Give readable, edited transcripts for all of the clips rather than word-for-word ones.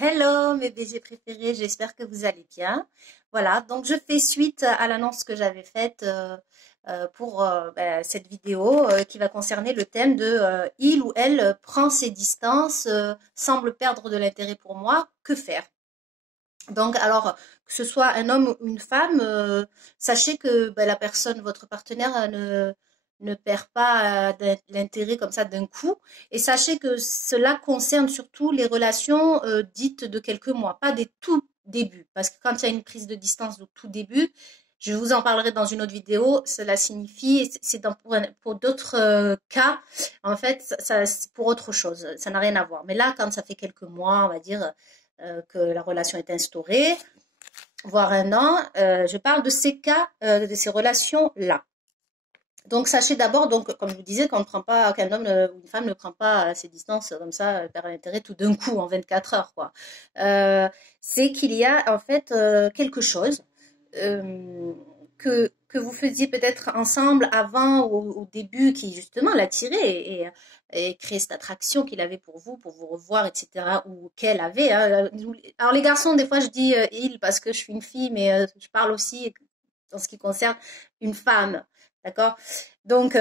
Hello mes BG préférés, j'espère que vous allez bien. Voilà, donc je fais suite à l'annonce que j'avais faite pour cette vidéo qui va concerner le thème de il ou elle prend ses distances, semble perdre de l'intérêt pour moi, que faire? Donc alors, que ce soit un homme ou une femme, sachez que la personne, votre partenaire, ne perd pas l'intérêt comme ça d'un coup. Et sachez que cela concerne surtout les relations dites de quelques mois, pas des tout débuts. Parce que quand il y a une prise de distance au tout début, je vous en parlerai dans une autre vidéo, cela signifie, c'est pour d'autres cas, en fait, c'est pour autre chose, ça n'a rien à voir. Mais là, quand ça fait quelques mois, on va dire, que la relation est instaurée, voire un an. Je parle de ces cas, de ces relations-là. Donc sachez d'abord, donc comme je vous disais, qu'on ne prend pas, qu'un homme ou une femme ne prend pas ses distances comme ça, perd l'intérêt tout d'un coup en 24 heures, quoi. C'est qu'il y a en fait quelque chose que vous faisiez peut-être ensemble avant au début qui justement l'attirait et créait cette attraction qu'il avait pour vous revoir, etc. ou qu'elle avait. Hein. Alors les garçons, des fois je dis il parce que je suis une fille, mais je parle aussi en ce qui concerne une femme. D'accord. Donc,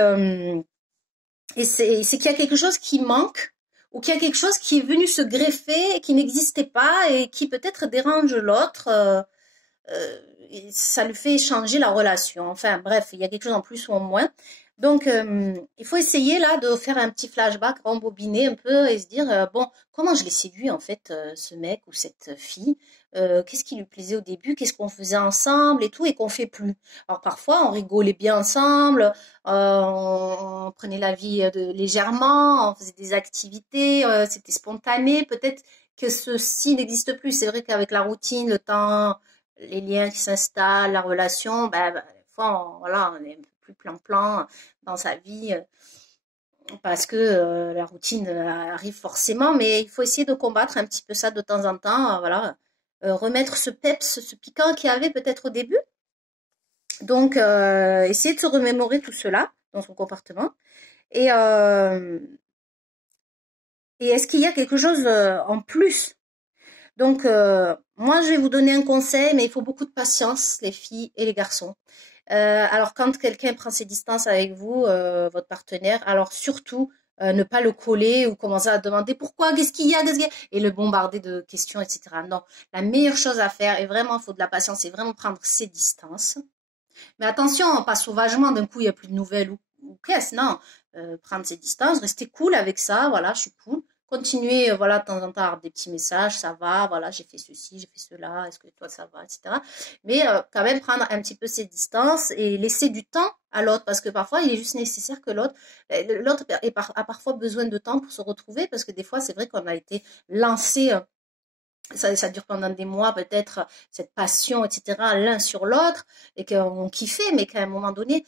c'est qu'il y a quelque chose qui manque ou qu'il y a quelque chose qui est venu se greffer, qui n'existait pas et qui peut-être dérange l'autre. Ça lui fait changer la relation. Enfin, bref, il y a quelque chose en plus ou en moins. Donc, il faut essayer là de faire un petit flashback, rembobiner un peu et se dire bon, comment je l'ai séduit en fait, ce mec ou cette fille. Qu'est-ce qui lui plaisait au début, qu'est-ce qu'on faisait ensemble et tout, et qu'on fait plus. Alors parfois, on rigolait bien ensemble, on prenait la vie légèrement, on faisait des activités, c'était spontané. Peut-être que ceci n'existe plus. C'est vrai qu'avec la routine, le temps, les liens qui s'installent, la relation, des fois, voilà, on est un peu plus plan-plan dans sa vie parce que la routine arrive forcément, mais il faut essayer de combattre un petit peu ça de temps en temps, voilà, remettre ce peps, ce piquant qu'il y avait peut-être au début. Donc, essayer de se remémorer tout cela dans son comportement. Et, euh, et est-ce qu'il y a quelque chose en plus? Donc, moi, je vais vous donner un conseil, mais il faut beaucoup de patience, les filles et les garçons. Alors, quand quelqu'un prend ses distances avec vous, votre partenaire, alors surtout, ne pas le coller ou commencer à demander pourquoi, qu'est-ce qu'il y a, et le bombarder de questions, etc. Non, la meilleure chose à faire, et vraiment, il faut de la patience, c'est vraiment prendre ses distances. Mais attention, pas sauvagement, d'un coup, il n'y a plus de nouvelles ou qu'est-ce, non. Prendre ses distances, rester cool avec ça, voilà, je suis cool. Continuer, voilà, de temps en temps, à avoir des petits messages, ça va, voilà, j'ai fait ceci, j'ai fait cela, est-ce que toi ça va, etc. Mais quand même prendre un petit peu ses distances et laisser du temps à l'autre, parce que parfois, il est juste nécessaire que l'autre a parfois besoin de temps pour se retrouver, parce que des fois, c'est vrai qu'on a été lancé ça dure pendant des mois peut-être, cette passion, etc., l'un sur l'autre, et qu'on kiffait, mais à un moment donné,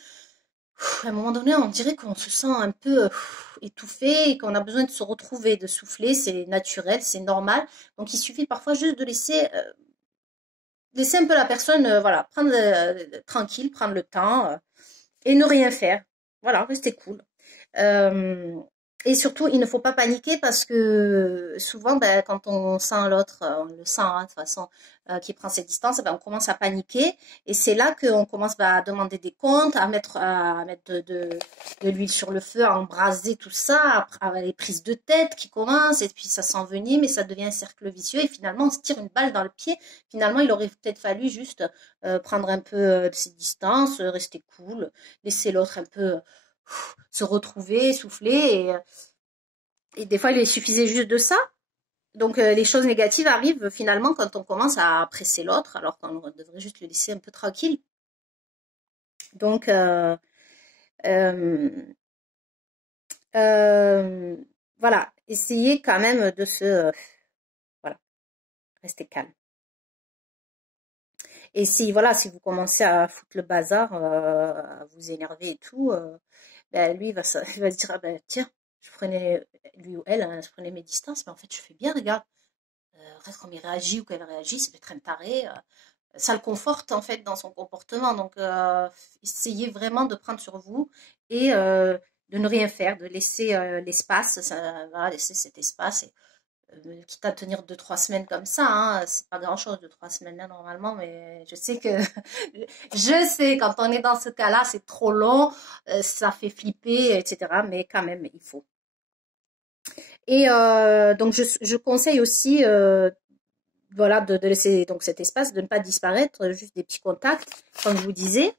on dirait qu'on se sent un peu étouffé et qu'on a besoin de se retrouver, de souffler, c'est naturel, c'est normal. Donc il suffit parfois juste de laisser un peu la personne, voilà, prendre tranquille, prendre le temps et ne rien faire. Voilà, rester cool. Euh, et surtout, il ne faut pas paniquer parce que souvent, quand on sent l'autre, on le sent hein, de toute façon, qui prend ses distances, on commence à paniquer. Et c'est là qu'on commence à demander des comptes, à mettre de l'huile sur le feu, à embraser tout ça, à les prises de tête qui commencent, et puis ça s'envenime et ça devient un cercle vicieux. Et finalement, on se tire une balle dans le pied. Finalement, il aurait peut-être fallu juste prendre un peu de ses distances, rester cool, laisser l'autre un peu se retrouver, souffler. Et des fois, il suffisait juste de ça. Donc, les choses négatives arrivent finalement quand on commence à presser l'autre, alors qu'on devrait juste le laisser un peu tranquille. Donc, euh, euh, voilà, essayez quand même de voilà, rester calme. Et si, voilà, si vous commencez à foutre le bazar, à vous énerver et tout, lui, il va se dire, ah tiens, je prenais, lui ou elle, hein, je prenais mes distances, mais en fait, je fais bien, regarde. Regarde comme il réagit ou qu'elle réagit, c'est peut-être un taré. Ça le conforte, en fait, dans son comportement. Donc, essayez vraiment de prendre sur vous et de ne rien faire, de laisser l'espace, voilà, laisser cet espace quitte à tenir 2, 3 semaines comme ça, hein, c'est pas grand-chose, 2, 3 semaines là, normalement, mais je sais que, je sais, quand on est dans ce cas-là, c'est trop long, ça fait flipper, etc. Mais quand même, il faut. Et donc, je conseille aussi, voilà, de laisser donc cet espace, de ne pas disparaître, juste des petits contacts, comme je vous disais.